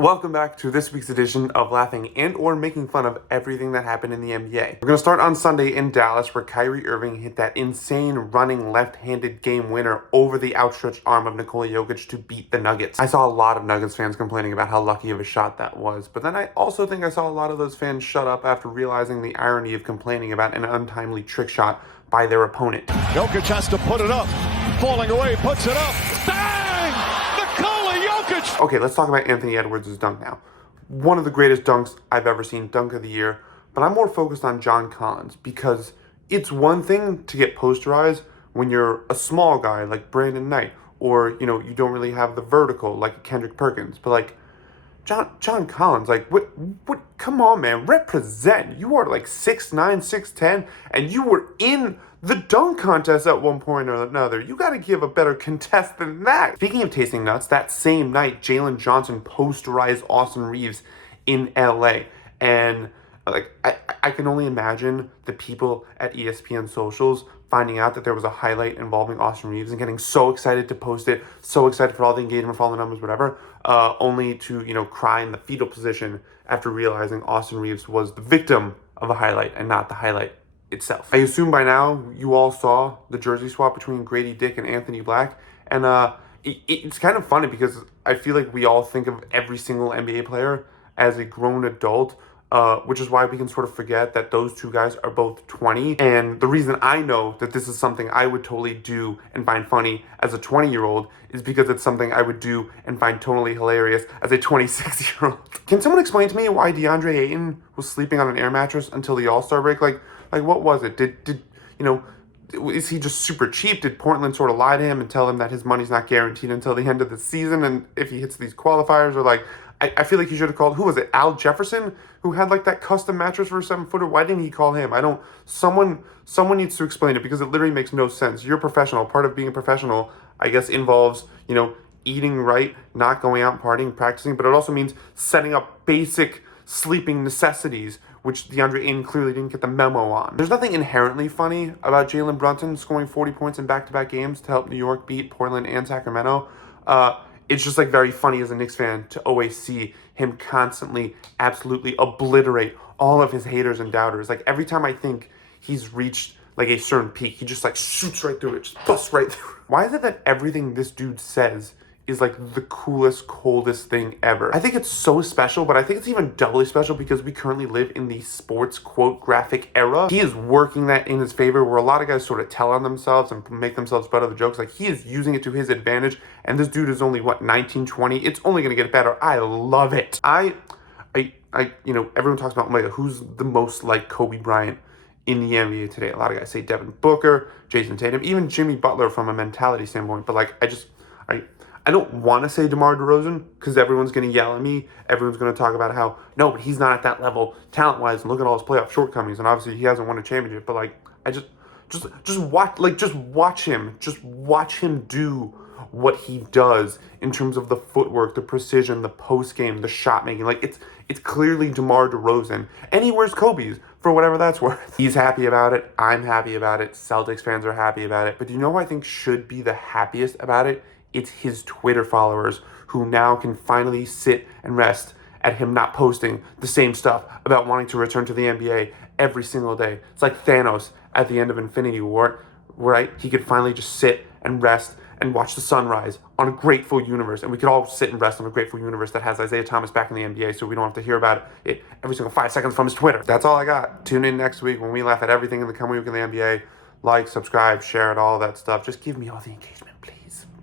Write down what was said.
Welcome back to this week's edition of laughing and or making fun of everything that happened in the NBA. We're going to start on Sunday in Dallas, where Kyrie Irving hit that insane running left-handed game winner over the outstretched arm of Nikola Jokic to beat the Nuggets. I saw a lot of Nuggets fans complaining about how lucky of a shot that was, but then I also think I saw a lot of those fans shut up after realizing the irony of complaining about an untimely trick shot by their opponent. Jokic has to put it up. Falling away, puts it up. Bang! Nikola Jokic! Okay, let's talk about Anthony Edwards' dunk now. One of the greatest dunks I've ever seen, dunk of the year, but I'm more focused on John Collins because it's one thing to get posterized when you're a small guy like Brandon Knight, or, you don't really have the vertical like Kendrick Perkins, but like John Collins, like what, come on, man, represent. You are like 6'9", 6'10", and you were in the dunk contest at one point or another. You got to give a better contest than that. Speaking of tasting nuts, that same night, Jalen Johnson posterized Austin Reeves in LA. And like, I can only imagine the people at ESPN socials finding out that there was a highlight involving Austin Reeves and getting so excited to post it, so excited for all the engagement, for all the numbers, whatever, only to, cry in the fetal position after realizing Austin Reeves was the victim of a highlight and not the highlight itself. I assume by now you all saw the jersey swap between Grady Dick and Anthony Black, and it's kind of funny because I feel like we all think of every single NBA player as a grown adult, which is why we can sort of forget that those two guys are both 20. And the reason I know that this is something I would totally do and find funny as a 20-year-old is because it's something I would do and find totally hilarious as a 26-year-old. Can someone explain to me why DeAndre Ayton was sleeping on an air mattress until the All-Star break? Like what was it? Is he just super cheap? Did Portland sort of lie to him and tell him that his money's not guaranteed until the end of the season, and if he hits these qualifiers? Or like, I feel like he should have called, who was it, Al Jefferson, who had like that custom mattress for a 7-footer? Why didn't he call him? Someone needs to explain it, because it literally makes no sense. You're a professional. Part of being a professional, I guess, involves, eating right, not going out and partying, practicing, but it also means setting up basic sleeping necessities, which DeAndre Ayton clearly didn't get the memo on. There's nothing inherently funny about Jalen Brunson scoring 40 points in back-to-back games to help New York beat Portland and Sacramento. It's just like very funny as a Knicks fan to always see him constantly absolutely obliterate all of his haters and doubters. Like every time I think he's reached like a certain peak, he just like shoots right through it, just busts right through it. Why is it that everything this dude says is like the coolest, coldest thing ever? I think it's so special, but I think it's even doubly special because we currently live in the sports quote graphic era. He is working that in his favor, where a lot of guys sort of tell on themselves and make themselves butt of the jokes. Like, he is using it to his advantage, and this dude is only 19, 20. It's only gonna get better. I love it. Everyone talks about like who's the most like Kobe Bryant in the NBA today. A lot of guys say Devin Booker, Jason Tatum, even Jimmy Butler from a mentality standpoint. But like, I don't want to say DeMar DeRozan because everyone's going to yell at me. Everyone's going to talk about how, no, but he's not at that level talent-wise, and look at all his playoff shortcomings, and obviously he hasn't won a championship. But like, I just watch him. Just watch him do what he does in terms of the footwork, the precision, the post game, the shot making. Like, it's clearly DeMar DeRozan, and he wears Kobe's for whatever that's worth. He's happy about it. I'm happy about it. Celtics fans are happy about it. But do you know who I think should be the happiest about it? It's his Twitter followers, who now can finally sit and rest at him not posting the same stuff about wanting to return to the NBA every single day. It's like Thanos at the end of Infinity War, right? He could finally just sit and rest and watch the sunrise on a grateful universe. And we could all sit and rest on a grateful universe that has Isaiah Thomas back in the NBA, so we don't have to hear about it every single 5 seconds from his Twitter. That's all I got. Tune in next week when we laugh at everything in the coming week in the NBA. Like, subscribe, share it, all that stuff. Just give me all the engagement.